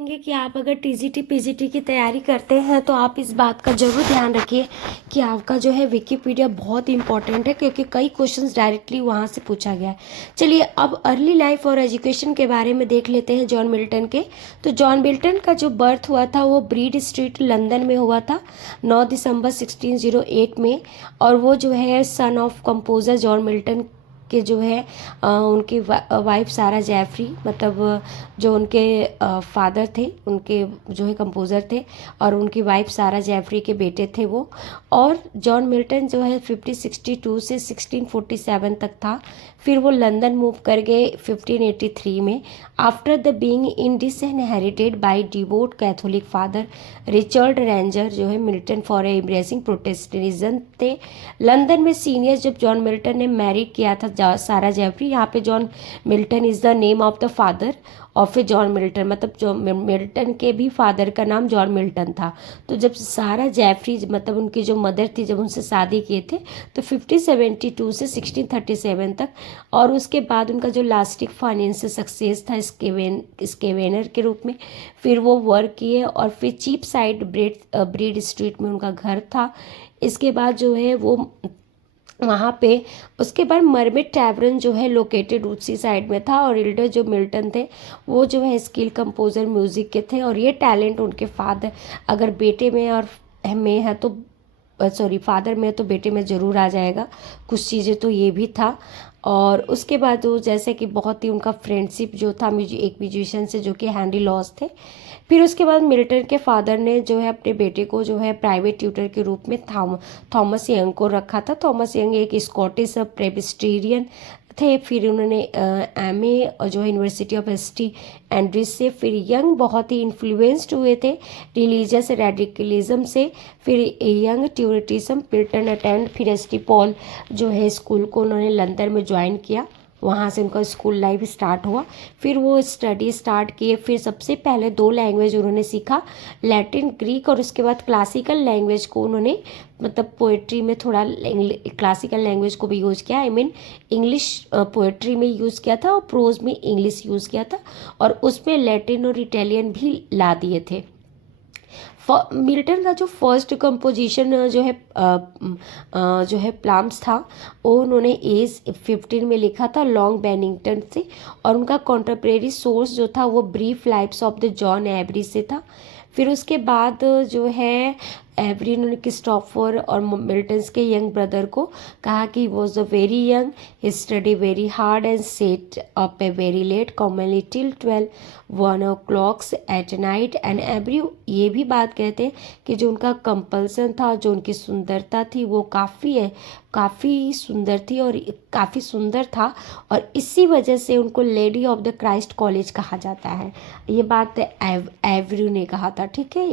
कि आप अगर टीजीटी पीजीटी की तैयारी करते हैं तो आप इस बात का ज़रूर ध्यान रखिए कि आपका जो है विकिपीडिया बहुत इंपॉर्टेंट है, क्योंकि कई क्वेश्चंस डायरेक्टली वहाँ से पूछा गया है। चलिए अब अर्ली लाइफ और एजुकेशन के बारे में देख लेते हैं जॉन मिल्टन के। तो जॉन मिल्टन का जो बर्थ हुआ था वो ब्रीड स्ट्रीट लंदन में हुआ था 9 दिसंबर 1608 में। और वो जो है son of composer John Milton के जो है उनकी वाइफ सारा जेफरी, मतलब जो उनके फादर थे, उनके जो है कंपोज़र थे, और उनकी वाइफ सारा जेफरी के बेटे थे वो। और जॉन मिल्टन जो है 1562 से 1647 तक था। फिर वो लंदन मूव कर गए 1583 में। After the being in disinherited by devout Catholic father Richard ranger जो है मिल्टन फॉर एम्ब्रेसिंग प्रोटेस्टेंटिज्म थे। लंदन में सीनियर जब जॉन मिल्टन ने मैरिड किया था सारा जेफरी, यहाँ पे John Milton is the name of the father of a John Milton, मतलब जो मिल्टन के भी फादर का नाम जॉन मिल्टन था। तो जब सारा जेफरी मतलब उनकी जो मदर थी जब उनसे शादी किए थे तो 1572 से 1637 तक। और उसके बाद उनका जो लास्टिक फाइनेंशियल सक्सेस था स्केवेनर के रूप में, फिर वो वर्क किए और फिर चीप साइड ब्रीड स्ट्रीट में उनका घर था। इसके बाद जो है वो वहाँ पे उसके बाद मरमिट टैवरन जो है लोकेटेड उसी साइड में था। और एल्डर जो मिल्टन थे वो जो है स्किल कंपोजर म्यूज़िक के थे, और ये टैलेंट उनके फादर अगर बेटे में और में है तो सॉरी फादर में तो बेटे में ज़रूर आ जाएगा, कुछ चीज़ें तो ये भी था। और उसके बाद वो जैसे कि बहुत ही उनका फ्रेंडशिप जो था एक म्यूजिशियन से जो कि हैंडी लॉस थे। फिर उसके बाद मिल्टन के फादर ने जो है अपने बेटे को जो है प्राइवेट ट्यूटर के रूप में थॉमस यंग को रखा था। थॉमस यंग एक स्कॉटिश प्रेबिस्टेरियन थे। फिर उन्होंने एमए और जो है यूनिवर्सिटी ऑफ एसटी एंड्रीज से। फिर यंग बहुत ही इन्फ्लुएंस्ड हुए थे रिलीजियस रेडिकलिज्म से। फिर यंग ट्यूरिटिज्म मिल्टन अटेंड फिर एसटी पॉल जो है स्कूल को उन्होंने लंदन में ज्वाइन किया, वहाँ से उनका स्कूल लाइफ स्टार्ट हुआ। फिर वो स्टडी स्टार्ट किए। फिर सबसे पहले 2 लैंग्वेज उन्होंने सीखा, लैटिन ग्रीक, और उसके बाद क्लासिकल लैंग्वेज को उन्होंने मतलब पोएट्री में थोड़ा क्लासिकल लैंग्वेज को भी यूज़ किया। आई मीन इंग्लिश पोएट्री में यूज़ किया था और प्रोज में इंग्लिश यूज़ किया था, और उसमें लैटिन और इटालियन भी ला दिए थे। मिल्टन का जो फर्स्ट कंपोजिशन जो है प्लाम्स था वो उन्होंने एज 15 में लिखा था लॉन्ग बेनिंगटन से। और उनका कॉन्टेम्परेरी सोर्स जो था वो brief lives of the John Aubrey से था। फिर उसके बाद जो है एवरी ने क्रिस्टोफर और मिल्टन्स के यंग ब्रदर को कहा कि was a very young, he study very hard and set up a very late commonly till 12-1 o'clock at night and Aubrey. ये भी बात कहते हैं कि जो उनका कंपल्सन था, जो उनकी सुंदरता थी वो काफ़ी सुंदर थी और काफ़ी सुंदर था, और इसी वजह से उनको lady of the Christ college कहा जाता है। ये बात एवरी ने कहा था, ठीक है,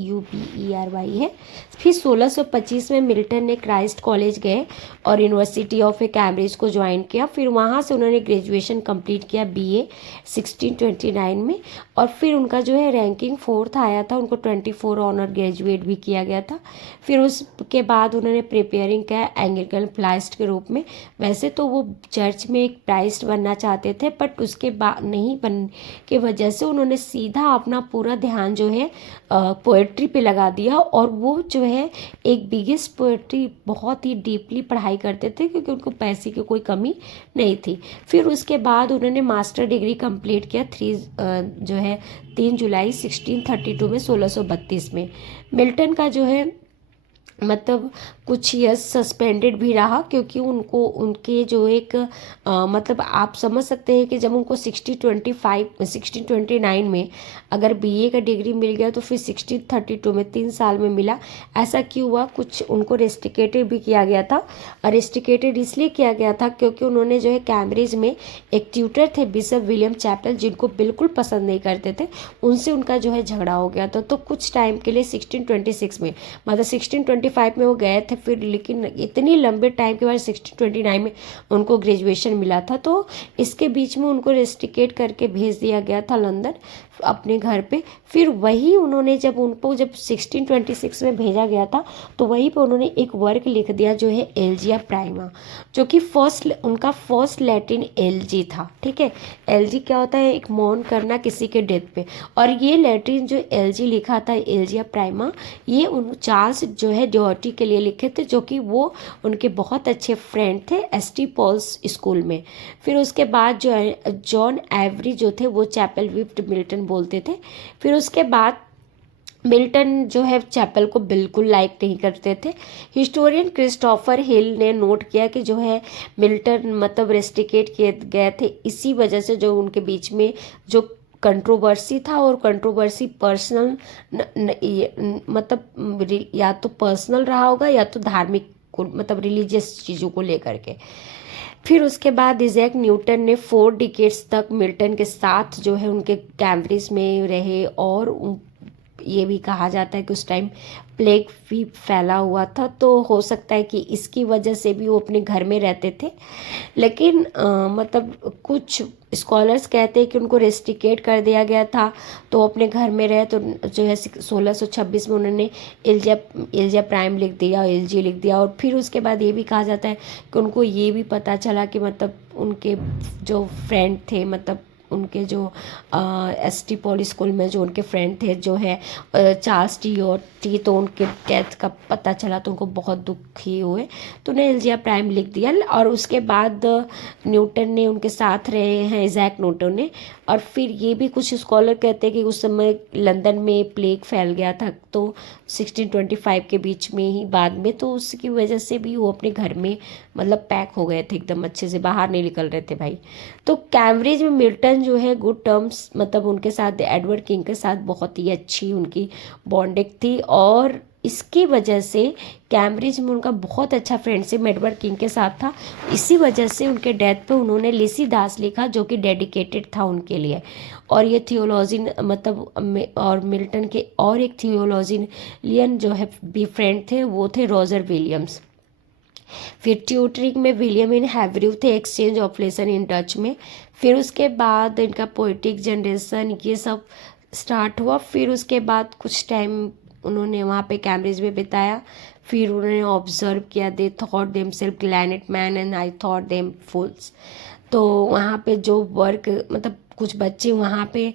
UPERY है। फिर 1625 में मिल्टन ने क्राइस्ट कॉलेज गए और यूनिवर्सिटी ऑफ कैम्ब्रिज को ज्वाइन किया। फिर वहाँ से उन्होंने ग्रेजुएशन कंप्लीट किया BA 1629 में। और फिर उनका जो है रैंकिंग 4th आया था, उनको 24 ऑनर ग्रेजुएट भी किया गया था। फिर उसके बाद उन्होंने प्रिपेयरिंग किया एंग्लिकन प्राइस्ट के रूप में। वैसे तो वो चर्च में एक प्राइस्ट बनना चाहते थे, बट उसके बाद नहीं बन के वजह से उन्होंने सीधा अपना पूरा ध्यान जो है पोएट्री पे लगा दिया। और वो जो है एक बिगेस्ट पोएट्री बहुत ही डीपली पढ़ाई करते थे, क्योंकि उनको पैसे की कोई कमी नहीं थी। फिर उसके बाद उन्होंने मास्टर डिग्री कंप्लीट किया 3 जुलाई 1632 में 1632 में। मिल्टन का जो है मतलब कुछ ईयर्स सस्पेंडेड भी रहा, क्योंकि उनको उनके जो एक मतलब आप समझ सकते हैं कि जब उनको 1629 में अगर BA का डिग्री मिल गया तो फिर 1632 में 3 साल में मिला। ऐसा क्यों हुआ? कुछ उनको रेस्ट्रिकेटेड भी किया गया था, और रेस्ट्रिकेटेड इसलिए किया गया था क्योंकि उन्होंने जो है कैम्ब्रिज में एक ट्यूटर थे बिशप विलियम चैपल, जिनको बिल्कुल पसंद नहीं करते थे, उनसे उनका जो है झगड़ा हो गया था। तो कुछ टाइम के लिए 1626 में मतलब 1625 में वो गए थे, फिर लेकिन इतनी लंबे टाइम के बाद 1629 में उनको ग्रेजुएशन मिला था। तो इसके बीच में उनको रेस्ट्रिकेट करके भेज दिया गया था लंदन। अपने घर पे। फिर वही उन्होंने जब 1626 में भेजा गया था तो वहीं पे उन्होंने एक वर्क लिख दिया जो है एल्जिया प्राइमा, जो कि उनका फर्स्ट लैटिन एलजी था। ठीक है, एलजी क्या होता है, एक मौन करना किसी के डेथ पे। और ये लैटिन जो एलजी लिखा था एल्जिया प्राइमा, ये उन चार्ल्स जो है ड्यूटी के लिए लिखे थे, जो कि वो उनके बहुत अच्छे फ्रेंड थे एसटी पॉल्स स्कूल में। फिर उसके बाद जो है जॉन एवरी जो थे वो चैपल विफ्ट मिल्टन बोलते थे। फिर उसके बाद मिल्टन जो है चैपल को बिल्कुल लाइक नहीं करते थे। हिस्टोरियन क्रिस्टोफर हिल ने नोट किया कि जो है मिल्टन मतलब रेस्टिकेट किए गए थे इसी वजह से, जो उनके बीच में जो कंट्रोवर्सी था, और कंट्रोवर्सी पर्सनल मतलब या तो पर्सनल रहा होगा या तो धार्मिक को मतलब रिलीजियस चीज़ों को लेकर के। फिर उसके बाद इजैक न्यूटन ने 4 डिकेड्स तक मिल्टन के साथ जो है उनके कैम्ब्रिज में रहे, और ये भी कहा जाता है कि उस टाइम प्लेग भी फैला हुआ था, तो हो सकता है कि इसकी वजह से भी वो अपने घर में रहते थे। लेकिन मतलब कुछ स्कॉलर्स कहते हैं कि उनको रेस्टिकेट कर दिया गया था तो अपने घर में रहे, तो जो है 1626 में उन्होंने एल्जिया प्राइम लिख दिया, एलजी लिख दिया। और फिर उसके बाद ये भी कहा जाता है कि उनको ये भी पता चला कि मतलब उनके जो फ्रेंड थे, मतलब उनके जो एसटी पॉली स्कूल में जो उनके फ्रेंड थे जो है चार्ल्स टी, तो उनके डेथ का पता चला तो उनको बहुत दुखी हुए, तो उन्हें एल्जिया प्राइम लिख दिया। और उसके बाद न्यूटन ने उनके साथ रहे हैं इजैक न्यूटन ने। और फिर ये भी कुछ स्कॉलर कहते हैं कि उस समय लंदन में प्लेग फैल गया था, तो 1625 के बीच में ही बाद में, तो उसकी वजह से भी वो अपने घर में मतलब पैक हो गए थे, एकदम अच्छे से बाहर नहीं निकल रहे थे भाई। तो कैम्ब्रिज में मिल्टन जो है गुड टर्म्स मतलब उनके साथ एडवर्ड किंग के साथ बहुत ही अच्छी उनकी बॉन्डिंग थी, और इसकी वजह से कैम्ब्रिज में उनका बहुत अच्छा फ्रेंडशिप एडवर्ड किंग के साथ था। इसी वजह से उनके डेथ पे उन्होंने लिसिदास लिखा जो कि डेडिकेटेड था उनके लिए। और ये थियोलॉजिन मतलब और मिल्टन के और एक थियोलॉजियन जो है भी फ्रेंड थे वो थे रॉजर विलियम्स। फिर ट्यूटरिंग में विलियम इन हैवरिव थे, exchange of lesson in Dutch में। फिर उसके बाद इनका पोइटिक जनरेशन ये सब स्टार्ट हुआ। फिर उसके बाद कुछ टाइम उन्होंने वहाँ पे कैम्ब्रिज में बिताया। फिर उन्होंने ऑब्जर्व किया, they thought them self gallant man and I thought them fools. तो वहाँ पे जो वर्क मतलब कुछ बच्चे वहाँ पे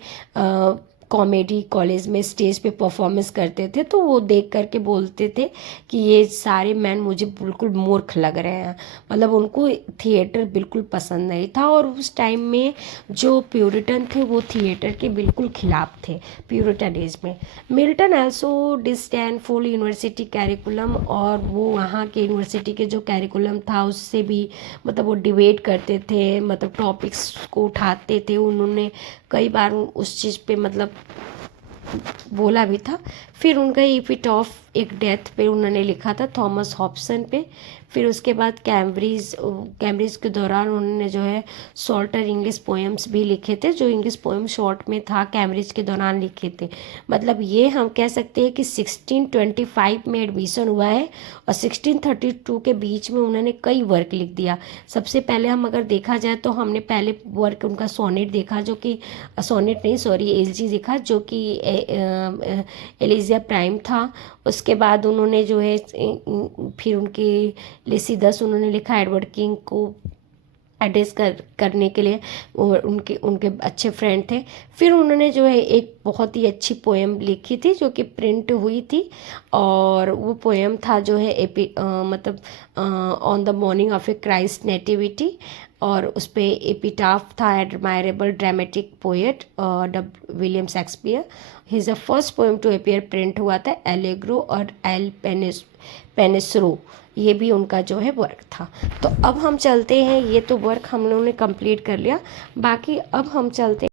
कॉमेडी कॉलेज में स्टेज पे परफॉर्मेंस करते थे, तो वो देख करके बोलते थे कि ये सारे मैन मुझे बिल्कुल मूर्ख लग रहे हैं, मतलब उनको थिएटर बिल्कुल पसंद नहीं था। और उस टाइम में जो प्यूरिटन थे वो थिएटर के बिल्कुल खिलाफ थे प्यूरिटनिज्म में। Milton also did Stanford university curriculum, और वो वहाँ के यूनिवर्सिटी के जो कैरिकुलम था उससे भी मतलब वो डिबेट करते थे, मतलब टॉपिक्स को उठाते थे। उन्होंने कई बार उस चीज़ पे मतलब बोला भी था। फिर उनका एपिटॉफ एक डेथ पे उन्होंने लिखा था थॉमस हॉब्सन पे। फिर उसके बाद कैम्ब्रिज के दौरान उन्होंने जो है शॉर्टर इंग्लिश पोएम्स भी लिखे थे, जो इंग्लिश पोएम शॉर्ट में था कैम्ब्रिज के दौरान लिखे थे। मतलब ये हम कह सकते हैं कि 1625 में एडमिशन हुआ है और 1632 के बीच में उन्होंने कई वर्क लिख दिया। सबसे पहले हम अगर देखा जाए तो हमने पहले वर्क उनका सोनेट देखा, जो कि सोनेट नहीं सॉरी एलजी देखा, जो कि एलिजिया प्राइम था। उसके बाद उन्होंने जो है फिर उनके लिसिदस उन्होंने लिखा एडवर्ड किंग को एड्रेस करने के लिए, और उनके अच्छे फ्रेंड थे। फिर उन्होंने जो है एक बहुत ही अच्छी पोएम लिखी थी जो कि प्रिंट हुई थी, और वो पोएम था जो है मतलब on the morning of a Christ nativity, और उस पर एपिटाफ था admirable dramatic poet William Shakespeare. He is the first poem to appear, print हुआ था एलेग्रो और एल पेनेसरो, ये भी उनका जो है वर्क था। तो अब हम चलते हैं, ये तो वर्क हम लोगों ने कंप्लीट कर लिया, बाकी अब हम चलते